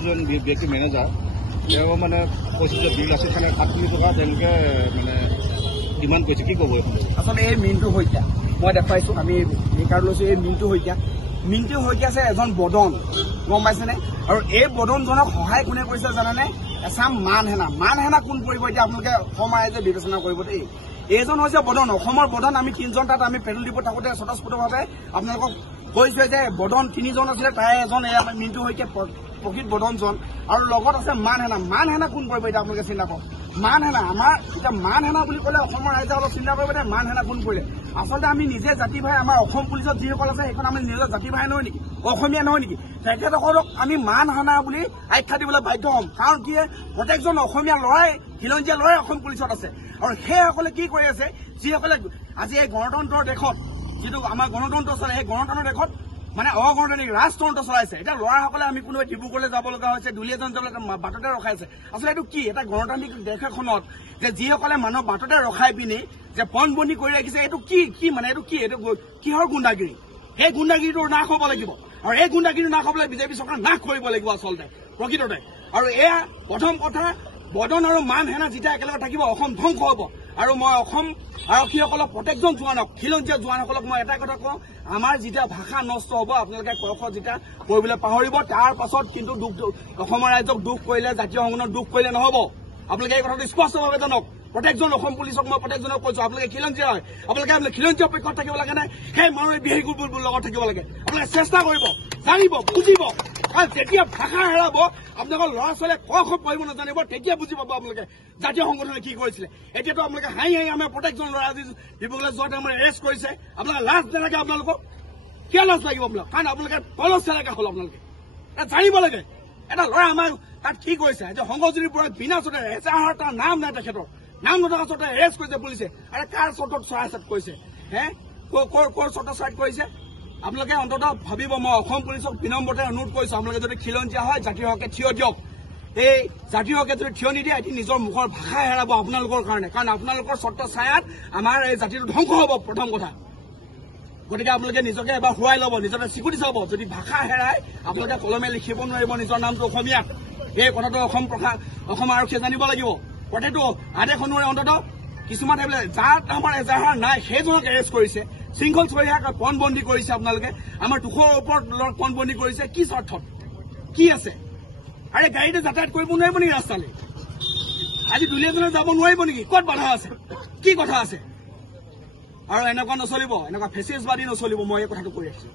ব্যক্তি মেনেজাৰ তেওঁ মানে কৈছে যে বিল আছে কাৰণে 7 কোটি টকা তেওঁলোকে মানে ডিমাণ্ড কৰিছে। কি ক'ব আচলতে এই মিণ্টু শইকীয়া মই দেখুৱাইছো, আমি ৰিকাৰ্ড লৈছো। এই মিণ্টু শইকীয়া আছে এজন বদন, গম পাইছেনে? আৰু এই বদনজনক সহায় কোনে কৰিছে জানেনে? এচাম মানহেনা কোন পৰিব এতিয়া আপোনালোকে অসম ৰাইজে বিবেচনা কৰিব দেই। এইজন হৈছে বদন, অসমৰ বদন। আমি 3জন তাত আমি পেট্ৰল ডিপোত থাকোঁতে স্বতঃস্ফূৰ্তভাৱে আপোনালোকক কৈছোৱে যে বদন 3জন আছিলে, তাৰে এজন এয়া মিণ্টু শইকীয়া প্ৰকৃত বদনজন। আৰু লগত আছে মানহেনা কোন পৰিব এতিয়া আপোনালোকে চিন্তা কৰক। মানহেনা আমাৰ এতিয়া মানহেনা বুলি ক'লে অসমৰ ৰাইজে অলপ চিন্তা কৰিব দে, মানহেনা কোন পৰিলে। আচলতে আমি নিজে জাতি ভাই, আমাৰ অসম পুলিচত যিসকল আছে সেইখন আমি নিজৰ জাতি ভাই নহয় নেকি, অসমীয়া নহয় নেকি? তেখেতসকলক আমি মানহানা বুলি আখ্যা দিবলৈ বাধ্য হ'ম। কাৰণ কি প্ৰত্যেকজন অসমীয়া ল'ৰাই, খিলঞ্জীয়া ল'ৰাই অসম পুলিচত আছে। আৰু সেইসকলে কি কৰি আছে, যিসকলে আজি এই গণতন্ত্ৰৰ দেশত, যিটো আমাৰ গণতন্ত্ৰ চলে, সেই গণতন্ত্ৰৰ দেশত মানে অগণতান্ত্ৰিক ৰাজতন্ত্ৰ চলাইছে। এতিয়া ল'ৰাসকলে আমি কোনোবাই ডিব্ৰুগড়লৈ যাব লগা হৈছে, দুলীয়াজান যাবলৈ বাটতে ৰখাইছে। আচলতে এইটো কি এটা গণতান্ত্ৰিক দেশ এখনত যে যিসকলে মানুহক বাটতে ৰখাই পিনি যে পণবন্দী কৰি ৰাখিছে, এইটো কি মানে এইটো কিহৰ গুণ্ডাগিৰি? সেই গুণ্ডাগিৰিটো নাশ হ'ব লাগিব। আৰু এই গুণ্ডাগিৰি নাশ হ'বলৈ বিজেপি চৰকাৰ নাশ কৰিব লাগিব আচলতে প্ৰকৃততে। আৰু এয়া প্ৰথম কথা, বদন আৰু মানহেনা যেতিয়া একেলগে থাকিব অসম ধ্বংস হ'ব। আৰু মই অসম আৰক্ষীসকলক, প্ৰত্যেকজন জোৱানক, খিলঞ্জীয়া জোৱানসকলক মই এটা কথা কওঁ, আমাৰ যেতিয়া ভাষা নষ্ট হ'ব, আপোনালোকে ক যেতিয়া কৰিবলৈ পাহৰিব, তাৰ পাছত কিন্তু অসমৰ ৰাইজক দুখ কৰিলে, জাতীয় সংগঠনক দুখ কৰিলে নহ'ব। আপোনালোকে এই কথাটো স্পষ্টভাৱে জানক। প্ৰত্যেকজন অসম পুলিচক মই প্ৰত্যেকজনক কৈছো, আপোনালোকে খিলঞ্জীয়া হয়, আপোনালোকে খিলঞ্জীয়া পক্ষত থাকিব লাগে নাই, সেই মানুহে বিহাৰী গ্ৰুপৰ লগত থাকিব লাগে। আপোনালোকে চেষ্টা কৰিব, জানিব, বুজিব। আৰু যেতিয়া ভাষা হেৰাব, আপোনালোকৰ ল'ৰা ছোৱালীয়ে ক খ পঢ়িব নাজানিব, তেতিয়া বুজি পাব আপোনালোকে জাতীয় সংগঠনে কি কৰিছিলে। এতিয়াতো আপোনালোকে হাঁহি আমাৰ প্ৰত্যেকজন ল'ৰা আজি ডিব্ৰুগড়লৈ যোৱাতে আমাৰ এৰেষ্ট কৰিছে। আপোনালোকে লাজ নালাগে? আপোনালোকক কিয় লাজ লাগিব আপোনালোক? কাৰণ আপোনালোকে তলত চেলেকা হ'ল। আপোনালোকে জানিব লাগে এটা ল'ৰা আমাৰ তাত কি কৰিছে। যে সংগজ্যোতিৰ পৰা বিনা চতে এজাহাৰ, তাৰ নাম নাই, তেখেতৰ নাম নথকা চৰ্তত এৰেষ্ট কৰিছে পুলিচে। আৰু কাৰ চৰ্তত চৰাইচাত কৰিছে? ক'ৰ চৰ্তত চৰাইত কৰিছে? আপোনালোকে অন্ততঃ ভাবিব। মই অসম পুলিচক বিনম্ৰতে অনুৰোধ কৰিছো, আপোনালোকে যদি খিলঞ্জীয়া হয় জাতিৰ হকে থিয় দিয়ক। এই জাতিৰ হকে যদি থিয় নিদিয়ে, এটি নিজৰ মুখৰ ভাষা হেৰাব আপোনালোকৰ কাৰণে। কাৰণ আপোনালোকৰ চৰ্ত ছায়াত আমাৰ এই জাতিটো ধ্বংস হ'ব প্ৰথম কথা। গতিকে আপোনালোকে নিজকে এবাৰ হুৱাই ল'ব, নিজকে চিকুটি চাব। যদি ভাষা হেৰাই আপোনালোকে কলমে লিখিব নোৱাৰিব নিজৰ নামটো অসমীয়াত। এই কথাটো অসম আৰক্ষীয়ে জানিব লাগিব। প্ৰত্যেকটো আদেশ অনুসৰি অন্ততঃ কিছুমান এইবিলাক যাৰ আমাৰ এজাহাৰ নাই সেইজনক এৰেষ্ট কৰিছে, শৃংখল চৰিয়াক পণবন্দী কৰিছে। আপোনালোকে আমাৰ 200ৰ ওপৰত পণবন্দী কৰিছে। কি স্বাৰ্থত? কি আছে? আৰে গাড়ীতে যাতায়াত কৰিব নোৱাৰিব নেকি ৰাস্তালৈ? আজি দুলীয়াজনে যাব নোৱাৰিব নেকি? ক'ত বাধা আছে? কি কথা আছে? আৰু এনেকুৱা নচলিব, এনেকুৱা ফেচিছবাদী নচলিব। মই এই কথাটো কৈ আছো।